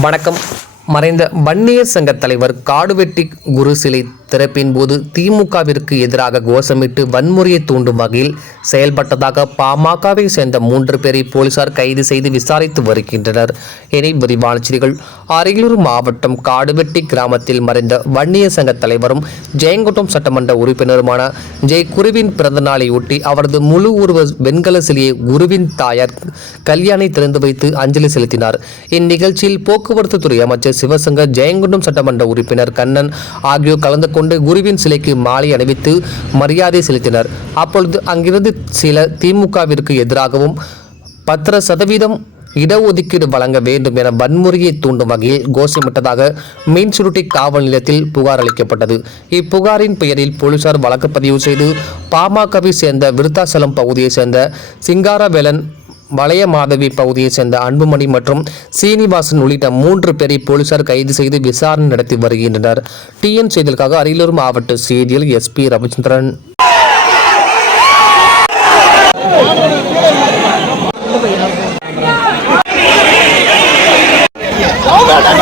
வணக்கம். மறைந்த வன்னியர் சங்க தலைவர் காடுவெட்டி குரு சிலை திறப்பின் போது திமுகவிற்கு எதிராக கோஷமிட்டு வன்முறையை தூண்டும் வகையில் செயல்பட்டதாக பாமகவை சேர்ந்த மூன்று பேரை போலீசார் கைது செய்து விசாரித்து வருகின்றனர். இனி விரிவான செய்திகள். அரியலூர் மாவட்டம் காடுவெட்டி கிராமத்தில் மறைந்த வன்னியர் சங்க தலைவரும் ஜெயங்குட்டம் சட்டமன்ற உறுப்பினருமான ஜெய் குருவின் பிறந்த நாளையொட்டி அவரது முழு உருவ வெண்கல சிலையை குருவின் தாயார் கல்யாணை திறந்து வைத்து அஞ்சலி செலுத்தினார். இந்நிகழ்ச்சியில் போக்குவரத்து துறை அமைச்சர் சிவசங்கர் ஜெயங்குண்டம் சட்டமன்ற உறுப்பினர் கண்ணன் ஆகியோர் கலந்து கொண்டு குருவின் சிலைக்கு மாலை அணிவித்து மரியாதை செலுத்தினர். அப்பொழுது அங்கிருந்து சில திமுகவிற்கு எதிராகவும் பத்திர சதவீதம் இடஒதுக்கீடு வழங்க வேண்டும் என வன்முறையை தூண்டும் வகையில் கோஷமிட்டதாக மீன் சுருட்டி காவல் நிலையத்தில் புகார் அளிக்கப்பட்டது. இப்புகாரின் பெயரில் போலீசார் வழக்கு பதிவு செய்து பாமகவை சேர்ந்த விருத்தாசலம் பகுதியைச் சேர்ந்த சிங்காரவேலன் வளைய மாதவி பகுதியைச் சேர்ந்த அன்புமணி மற்றும் சீனிவாசன் உள்ளிட்ட மூன்று பேரை போலீசார் கைது செய்து விசாரணை நடத்தி வருகின்றனர் டிஎன் செய்திகளுக்காக அரியலூர் மாவட்ட செய்தியில் எஸ்பி ரவிச்சந்திரன் Oh.